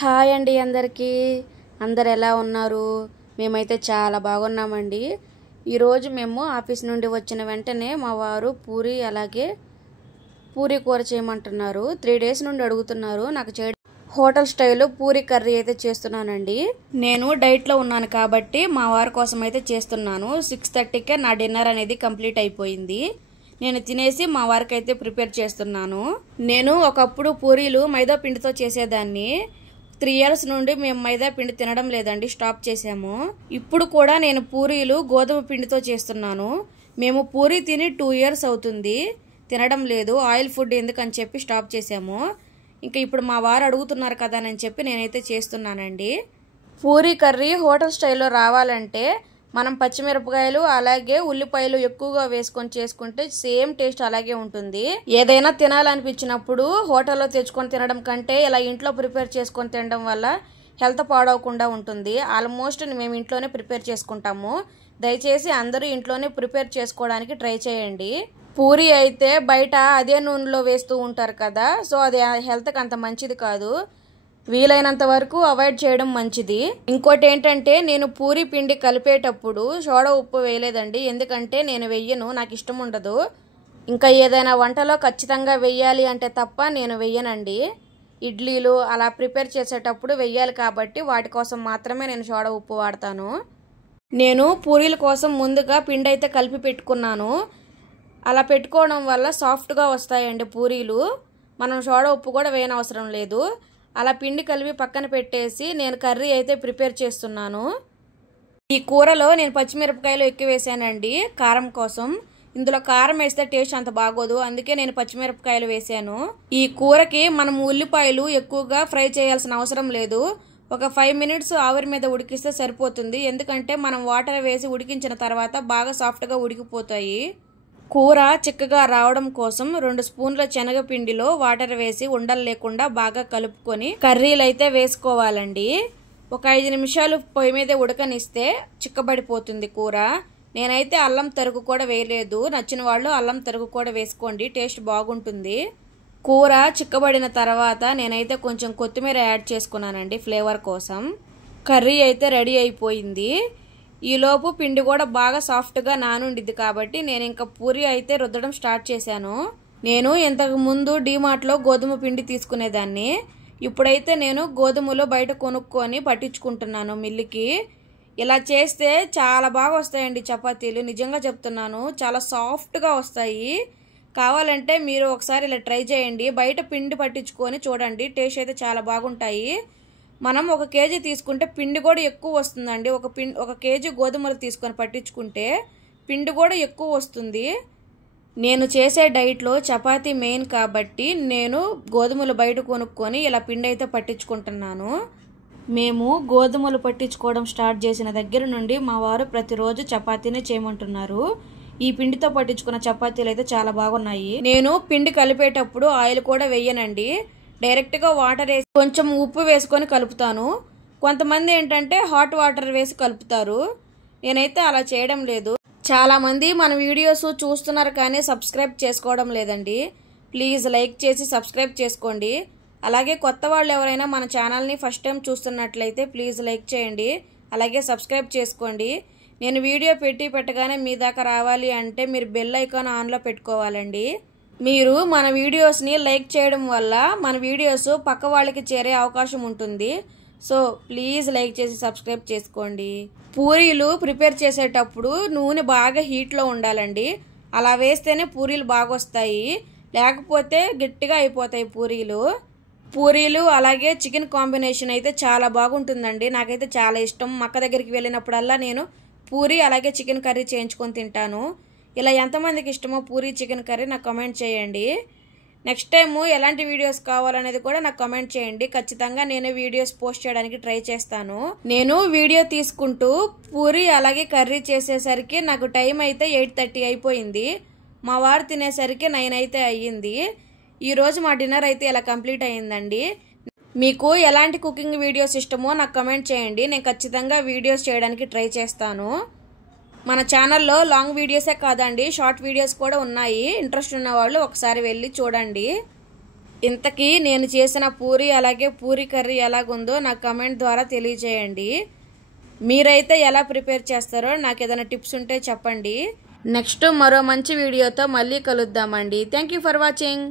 Hi అండి అందరికీ. అందరు ఎలా ఉన్నారు? మేమైతే చాలా బాగున్నామండి. ఈరోజు మేము ఆఫీస్ నుండి వచ్చిన వెంటనే మా వారు పూరి అలాగే పూరి కూర చేయమంటున్నారు. 3 డేస్ నుండి అడుగుతున్నారు. నాకు హోటల్ స్టైల్లో పూరి కర్రీ అయితే చేస్తున్నానండి. నేను డైట్లో ఉన్నాను కాబట్టి మా వారి కోసం అయితే చేస్తున్నాను. 6:30కే నా డిన్నర్ అనేది కంప్లీట్ అయిపోయింది. నేను తినేసి మా వారికి అయితే ప్రిపేర్ చేస్తున్నాను. నేను ఒకప్పుడు పూరీలు మైదా పిండితో చేసేదాన్ని. 3 ఇయర్స్ నుండి మేము మైదా పిండి తినడం లేదండి, స్టాప్ చేసాము. ఇప్పుడు కూడా నేను పూరీలు గోధుమ పిండితో చేస్తున్నాను. మేము పూరీ తిని 2 ఇయర్స్ అవుతుంది, తినడం లేదు. ఆయిల్ ఫుడ్ ఎందుకని చెప్పి స్టాప్ చేసాము. ఇంకా ఇప్పుడు మా వారు అడుగుతున్నారు కదా అని చెప్పి నేనైతే చేస్తున్నానండి. పూరీ కర్రీ హోటల్ స్టైల్లో రావాలంటే మనం పచ్చిమిరపకాయలు అలాగే ఉల్లిపాయలు ఎక్కువగా వేసుకొని చేసుకుంటే సేమ్ టేస్ట్ అలాగే ఉంటుంది. ఏదైనా తినాలనిపించినప్పుడు హోటల్లో తెచ్చుకొని తినడం కంటే ఇలా ఇంట్లో ప్రిపేర్ చేసుకొని తినడం వల్ల హెల్త్ పాడవకుండా ఉంటుంది. ఆల్మోస్ట్ మేము ఇంట్లోనే ప్రిపేర్ చేసుకుంటాము. దయచేసి అందరూ ఇంట్లోనే ప్రిపేర్ చేసుకోవడానికి ట్రై చేయండి. పూరి అయితే బయట అదే నూనెలో వేస్తూ ఉంటారు కదా, సో అది హెల్త్కి అంత మంచిది కాదు. వీలైనంత వరకు అవాయిడ్ చేయడం మంచిది. ఇంకోటి ఏంటంటే నేను పూరి పిండి కలిపేటప్పుడు సోడా ఉప్పు వేయలేదండి, ఎందుకంటే నేను వెయ్యను, నాకు ఇష్టం ఉండదు. ఇంకా ఏదైనా వంటలో ఖచ్చితంగా వెయ్యాలి అంటే తప్ప నేను వెయ్యనండి. ఇడ్లీలు అలా ప్రిపేర్ చేసేటప్పుడు వెయ్యాలి కాబట్టి వాటి కోసం మాత్రమే నేను సోడా ఉప్పు వాడతాను. నేను పూరీల కోసం ముందుగా పిండి అయితే కలిపి పెట్టుకున్నాను. అలా పెట్టుకోవడం వల్ల సాఫ్ట్గా వస్తాయండి పూరీలు. మనం సోడా ఉప్పు కూడా వేయనవసరం లేదు. అలా పిండి కలిపి పక్కన పెట్టేసి నేను కర్రీ అయితే ప్రిపేర్ చేస్తున్నాను. ఈ కూరలో నేను పచ్చిమిరపకాయలు ఎక్కువ వేసానండి కారం కోసం. ఇందులో కారం వేస్తే టేస్ట్ అంత బాగోదు, అందుకే నేను పచ్చిమిరపకాయలు వేసాను. ఈ కూరకి మనం ఉల్లిపాయలు ఎక్కువగా ఫ్రై చేయాల్సిన అవసరం లేదు. ఒక 5 మినిట్స్ ఆవిరి మీద ఉడికిస్తే సరిపోతుంది, ఎందుకంటే మనం వాటర్ వేసి ఉడికించిన తర్వాత బాగా సాఫ్ట్గా ఉడికిపోతాయి. కూర చిక్కగా రావడం కోసం 2 స్పూన్ల శనగపిండిలో వాటర్ వేసి ఉండలు లేకుండా బాగా కలుపుకొని కర్రీలు అయితే వేసుకోవాలండి. ఒక 5 నిమిషాలు పొయ్యి మీద ఉడకనిస్తే చిక్కబడిపోతుంది కూర. నేనైతే అల్లం తరుగు కూడా వేయలేదు, నచ్చిన వాళ్ళు అల్లం తరుగు కూడా వేసుకోండి, టేస్ట్ బాగుంటుంది. కూర చిక్కబడిన తర్వాత నేనైతే కొంచెం కొత్తిమీర యాడ్ చేసుకున్నానండి ఫ్లేవర్ కోసం. కర్రీ అయితే రెడీ అయిపోయింది. ఈలోపు పిండి కూడా బాగా సాఫ్ట్గా నానుండిద్ది కాబట్టి నేను ఇంకా పూరి అయితే రుద్దడం స్టార్ట్ చేశాను. నేను ఇంతకు ముందు డీమార్ట్లో గోధుమ పిండి తీసుకునేదాన్ని. ఇప్పుడైతే నేను గోధుమలు బయట కొనుక్కొని పట్టించుకుంటున్నాను మిల్లుకి. ఇలా చేస్తే చాలా బాగా వస్తాయండి చపాతీలు, నిజంగా చెప్తున్నాను, చాలా సాఫ్ట్గా వస్తాయి. కావాలంటే మీరు ఒకసారి ఇలా ట్రై చేయండి. బయట పిండి పట్టించుకొని చూడండి, టేస్ట్ అయితే చాలా బాగుంటాయి. మనం 1 కేజీ తీసుకుంటే పిండి కూడా ఎక్కువ వస్తుందండి. 1 కేజీ గోధుమలు తీసుకొని పట్టించుకుంటే పిండి కూడా ఎక్కువ వస్తుంది. నేను చేసే డైట్లో చపాతీ మెయిన్ కాబట్టి నేను గోధుమలు బయట కొనుక్కొని ఇలా పిండి అయితే పట్టించుకుంటున్నాను. మేము గోధుమలు పట్టించుకోవడం స్టార్ట్ చేసిన దగ్గర నుండి మా వారు ప్రతిరోజు చపాతీనే చేయమంటున్నారు. ఈ పిండితో పట్టించుకున్న చపాతీలు అయితే చాలా బాగున్నాయి. నేను పిండి కలిపేటప్పుడు ఆయిల్ కూడా వేయనండి, డైరెక్ట్గా వాటర్ వేసి కొంచెం ఉప్పు వేసుకొని కలుపుతాను. కొంతమంది ఏంటంటే హాట్ వాటర్ వేసి కలుపుతారు, నేనైతే అలా చేయడం లేదు. చాలామంది మన వీడియోస్ చూస్తున్నారు కానీ సబ్స్క్రైబ్ చేసుకోవడం లేదండి. ప్లీజ్ లైక్ చేసి సబ్స్క్రైబ్ చేసుకోండి. అలాగే కొత్త వాళ్ళు ఎవరైనా మన ఛానల్ని ఫస్ట్ టైం చూస్తున్నట్లయితే ప్లీజ్ లైక్ చేయండి, అలాగే సబ్స్క్రైబ్ చేసుకోండి. నేను వీడియో పెట్టగానే మీ దాకా రావాలి అంటే మీరు బెల్ ఐకాన్ ఆన్లో పెట్టుకోవాలండి. మీరు మన వీడియోస్ని లైక్ చేయడం వల్ల మన వీడియోస్ పక్క వాళ్ళకి చేరే అవకాశం ఉంటుంది. సో ప్లీజ్ లైక్ చేసి సబ్స్క్రైబ్ చేసుకోండి. పూరీలు ప్రిపేర్ చేసేటప్పుడు నూనె బాగా హీట్లో ఉండాలండి. అలా వేస్తేనే పూరీలు బాగా వస్తాయి, లేకపోతే గట్టిగా అయిపోతాయి పూరీలు. పూరీలు అలాగే చికెన్ కాంబినేషన్ అయితే చాలా బాగుంటుందండి, నాకైతే చాలా ఇష్టం. మక్క దగ్గరికి వెళ్ళినప్పుడల్లా నేను పూరీ అలాగే చికెన్ కర్రీ చేయించుకొని తింటాను. ఇలా ఎంతమందికి ఇష్టమో పూరీ చికెన్ కర్రీ నాకు కమెంట్ చేయండి. నెక్స్ట్ టైము ఎలాంటి వీడియోస్ కావాలనేది కూడా నాకు కమెంట్ చేయండి. ఖచ్చితంగా నేను వీడియోస్ పోస్ట్ చేయడానికి ట్రై చేస్తాను. నేను వీడియో తీసుకుంటూ పూరీ అలాగే కర్రీ చేసేసరికి నాకు టైం అయితే 8:30 అయిపోయింది. మా వారు తినేసరికి 9 అయితే అయ్యింది. ఈరోజు మా డిన్నర్ అయితే ఇలా కంప్లీట్ అయ్యిందండి. మీకు ఎలాంటి కుకింగ్ వీడియోస్ ఇష్టమో నాకు కమెంట్ చేయండి, నేను ఖచ్చితంగా వీడియోస్ చేయడానికి ట్రై చేస్తాను. మన ఛానల్లో లాంగ్ వీడియోసే కాదండి, షార్ట్ వీడియోస్ కూడా ఉన్నాయి. ఇంట్రెస్ట్ ఉన్న వాళ్ళు ఒకసారి వెళ్ళి చూడండి. ఇంతకీ నేను చేసిన పూరి అలాగే పూరి కర్రీ ఎలాగుందో నాకు కామెంట్ ద్వారా తెలియజేయండి. మీరైతే ఎలా ప్రిపేర్ చేస్తారో నాకు ఏదైనా టిప్స్ ఉంటే చెప్పండి. నెక్స్ట్ మరో మంచి వీడియోతో మళ్ళీ కలుద్దామండి. Thank you for watching.